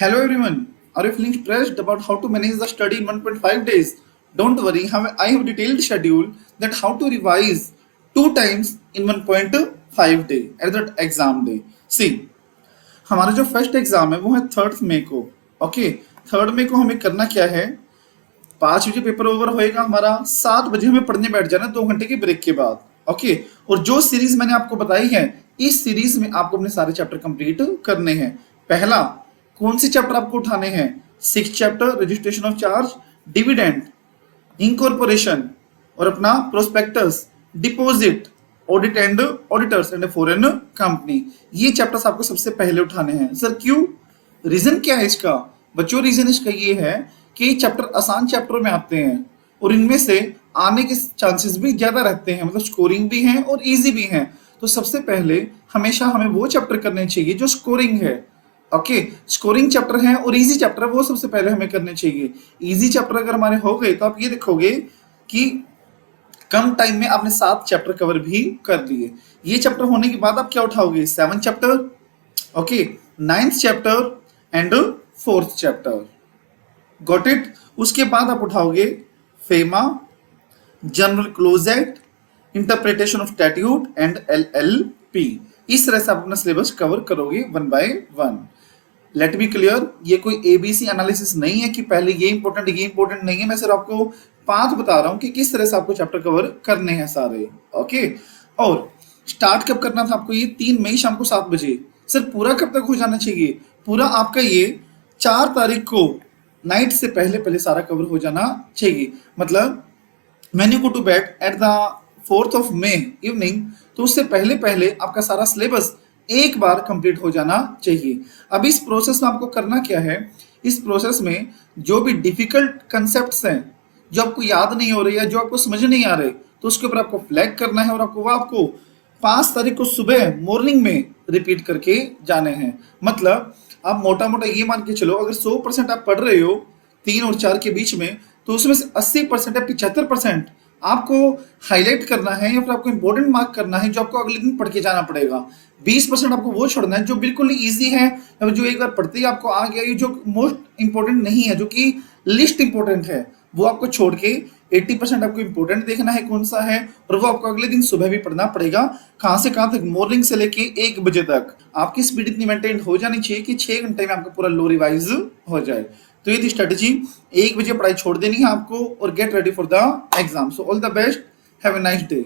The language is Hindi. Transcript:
Hello everyone. Are you feeling stressed about how to manage the study in 1.5 days? Don't worry, I have a detailed schedule that how to revise two times in 1.5 day at the exam day. See, हमारा जो फर्स्ट एग्जाम है वो है 3 मई को. ओके, 3 मई को हमें करना क्या है? 5 बजे पेपर ओवर होएगा हमारा, 7 बजे हमें पढ़ने बैठ जाना 2 घंटे के ब्रेक के बाद. ओके, और जो सीरीज मैंने आपको बताई है, इस सीरीज में आपको अपने सारे चैप्टर कंप्लीट करने हैं. पहला, कौन से चैप्टर आपको उठाने हैं? 6 chapter, registration of charge, dividend, incorporation और अपना prospectus, deposit, audit and auditors and foreign company. ये चैप्टर्स आपको सबसे पहले उठाने हैं. सर क्यों? रीजन क्या है इसका? बच्चों, रीजन इसका ये है कि ये चैप्टर आसान चैप्टरों में आते हैं और इनमें से आने के चांसेस भी ज्यादा रहते हैं, मतलब स्कोरिंग भी हैं और इजी भी हैं. तो सबसे पहले हमेशा हमें वो चैप्टर करने चाहिए जो स्कोरिंग है. ओके, स्कोरिंग चैप्टर है और इजी चैप्टर है, वो सबसे पहले हमें करने चाहिए. इजी चैप्टर अगर हमारे हो गए तो आप ये देखोगे कि कम टाइम में आपने 7 चैप्टर कवर भी कर लिए. ये चैप्टर होने के बाद आप क्या उठाओगे? 7 chapter, okay, 9th chapter and 4th chapter. Got it? उसके बाद आप उठाओगे FEMA, general clauses act, interpretation of statute and LLP. इस तरह से आप अपना सिलेबस कवर करोगे 1 by 1. लेट बी क्लियर, ये कोई ABC एनालिसिस नहीं है कि पहले ये इंपॉर्टेंट ये इंपॉर्टेंट नहीं है. मैं सिर्फ आपको 5 बता रहा हूं कि किस तरह से आपको चैप्टर कवर करने हैं सारे. ओके, और स्टार्ट कब करना था आपको? ये 3 मई शाम को 7 बजे. सर पूरा कब तक हो जाना चाहिए? पूरा आपका ये 4 तारीख को नाइट से पहले पहले सारा कवर हो जाना चाहिए. मतलब when you go to bed at the 4th of May evening, तो उससे पहले पहले आपका सारा सिलेबस एक बार कंप्लीट हो जाना चाहिए. अब इस प्रोसेस में आपको करना क्या है? इस प्रोसेस में जो भी डिफिकल्ट कंसेप्ट्स हैं, जो आपको याद नहीं हो रही है, जो आपको समझ नहीं आ रहे, तो उसके ऊपर आपको फ्लैग करना है और आपको 5 तारीख को सुबह मॉर्निंग में रिपीट करके जाने हैं. मतलब आप मोटा मोटा ये मान के चलो, अगर 100% आप पढ़ रहे हो 3 और 4 के बीच में, तो उसमें से 80% या 75% आपको हाईलाइट करना है या फिर आपको इंपॉर्टेंट मार्क करना है जो आपको अगले दिन पढ़ के जाना पड़ेगा. 20% आपको वो छोड़ना है जो बिल्कुल इजी है, जो एक बार पढ़ते ही आपको आ गया, ये जो मोस्ट इंपॉर्टेंट नहीं है, जो कि लिस्ट इंपॉर्टेंट है, वो आपको छोड़ के 80% आपको इंपॉर्टेंट देखना है कौन सा है, और वो आपको अगले दिन सुबह भी पढ़ना पड़ेगा. कहां से कहां तक? मॉर्निंग से लेके 1 बजे तक. आपकी स्पीड इतनी मेंटेन हो जानी चाहिए कि 6 घंटे में आपका पूरा लो रिवाइज हो जाए. तो ये थी स्ट्रेटेजी. 1 बजे पढ़ाई छोड़ देनी है आपको और get ready for the exam. So all the best, have a nice day.